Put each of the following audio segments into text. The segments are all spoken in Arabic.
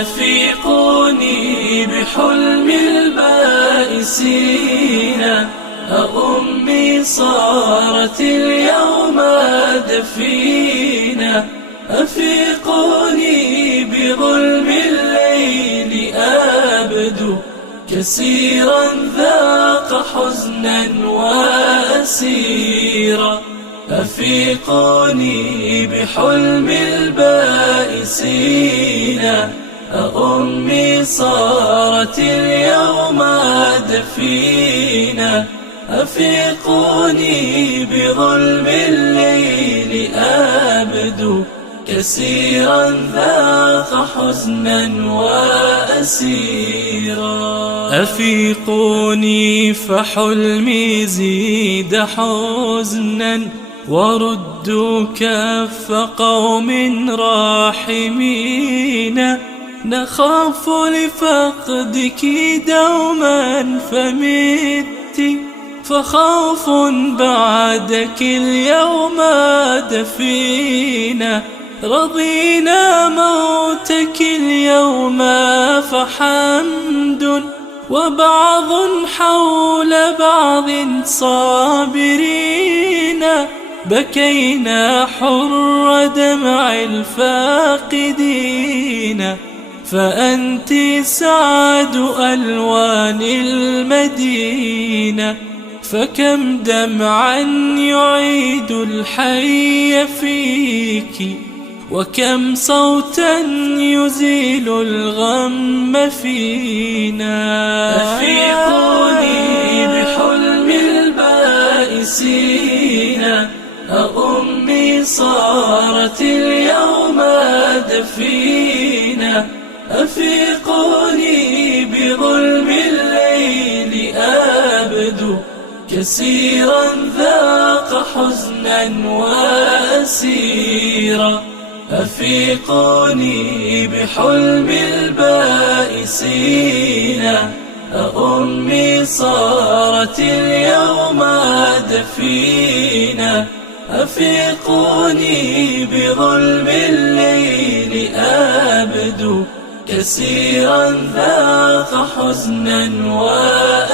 أفيقوني بحلم البائسين، أأمي صارت اليوم دفينة. أفيقوني بظلم الليل أبدو كسيرا ذاق حزنا وأسيرا. أفيقوني بحلم البائسين، أأمي صارت اليوم دفينة. أفيقوني بظلم الليل أبدو كسيرا ذاق حزنا وأسيرا. أفيقوني فحلمي زيد حزنا، وردوا كف قوم راحمين. نخاف لفقدك دوما فمت، فخوف بعدك اليوم دفينا. رضينا موتك اليوم فحمد، وبعض حول بعض صابرين. بكينا حر دمع الفاقدين، فأنت سعد ألوان المدينة. فكم دمعا يعيد الحي فيك، وكم صوتا يزيل الغم فينا. أفيقوني بحلم البائسين، أأمي صارت اليوم دفينة. أفيقوني بظلم الليل أبدو كسيرا ذاق حزنا وأسيرا. أفيقوني بحلم البائسين، أأمي صارت اليوم دفينة. أفيقوني بظلم الليل أبدو كسيرا ذاق حزنا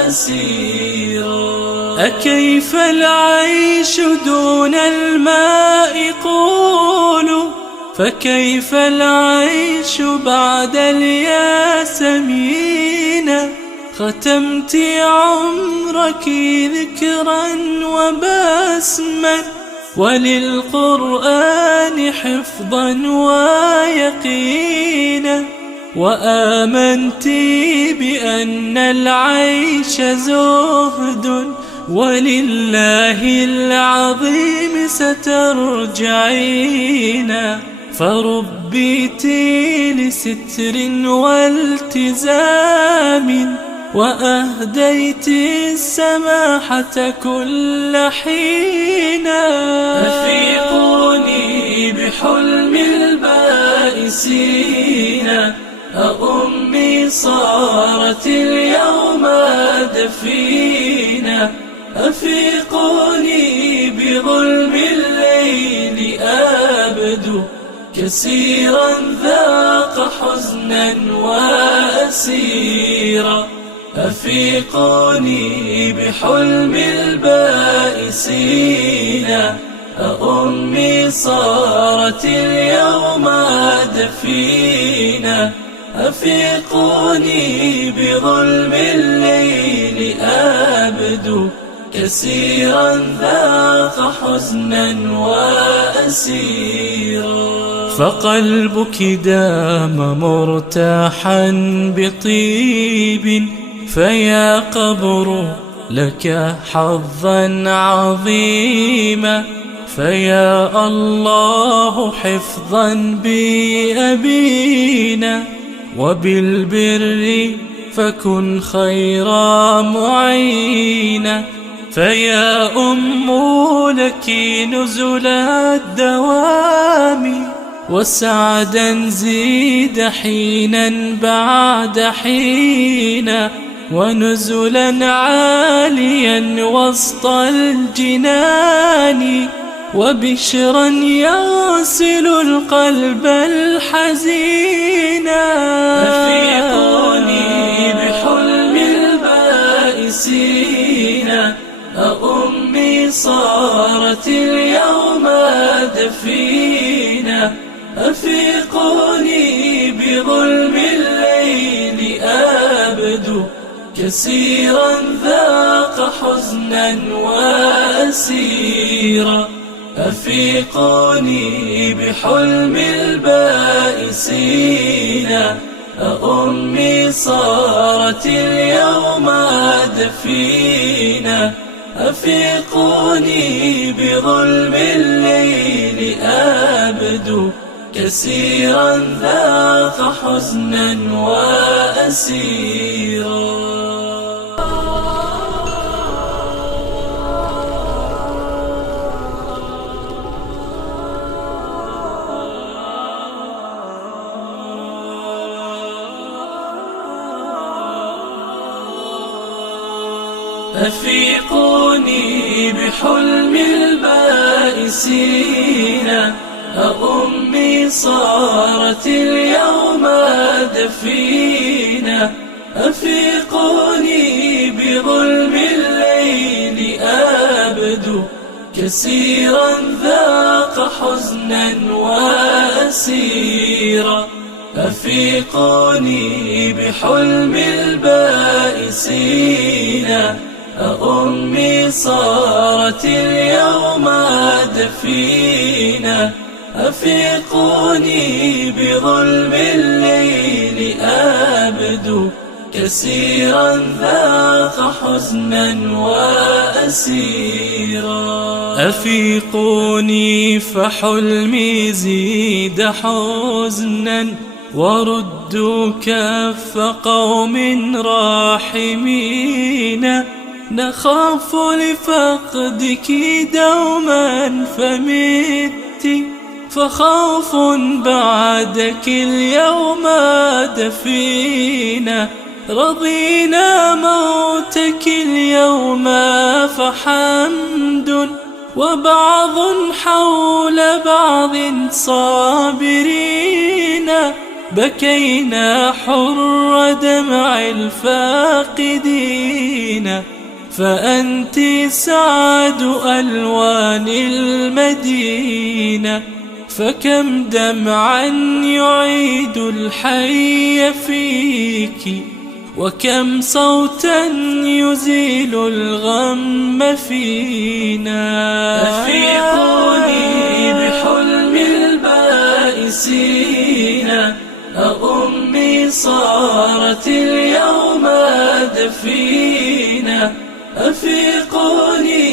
وأسيرا. أكيف العيش دون الماء قولوا، فكيف العيش بعد الياسمين. ختمت عمرك ذكرا وبسما، وللقرآن حفظا ويقينا. وآمنت بأن العيش زهد، ولله العظيم سترجعين. فربيت لستر والتزام، وأهديت السماحة كل حين. أفيقوني بحلم البائسين، أأمي صارت اليوم دفينة. أفيقوني بظلم الليل أبدو كسيرا ذاق حزنا وأسيرا. أفيقوني بحلم البائسين، أأمي صارت اليوم دفينة. أفيقوني بظلم الليل أبدو كسيرا ذاق حزنا وأسيرا. فقلبك دام مرتاحا بطيب، فيا قبر لك حظا عظيما. فيا الله حفظا بأبينا، وبالبر فكن خير معينا. فيا أم لك نزل الدوام، وسعدا زيد حينا بعد حين. ونزلا عاليا وسط الجنان، وبشرا يغسل القلب الحزين. أفيقوني بحلم البائسين، أأمي صارت اليوم دفينة. أفيقوني بظلم الليل أبدو كثيرا ذاق حزنا وأسيرا. أفيقوني بحلم البائسين، أأمي صارت اليوم دفينة. أفيقوني بظلم الليل أبدو كثيرا ذاق حزنا وأسيرا. أفيقوني بحلم البائسين، أأمي صارت اليوم دفينة. أفيقوني بظلم الليل أبدو كثيرا ذاق حزنا وأسيرا. أفيقوني بحلم البائسين، أأمي صارت اليوم دفينة. أفيقوني بظلم الليل أبدو كثيرا ذاق حزنا وأسيرا. أفيقوني فحلمي زيد حزنا، وردوا كف قوم راحمين. نخاف لفقدك دوما فمت، فخوف بعدك اليوم دفينة. رضينا موتك اليوم فحمد، وبعض حول بعض صابرين. بكينا حر دمع الفاقدين، فأنت سعد ألوان المدينة. فكم دمعا يعيد الحي فيك، وكم صوتا يزيل الغم فينا. أفيقوني بحلم البائسين، أأمي صارت اليوم دفينة. أفيقوني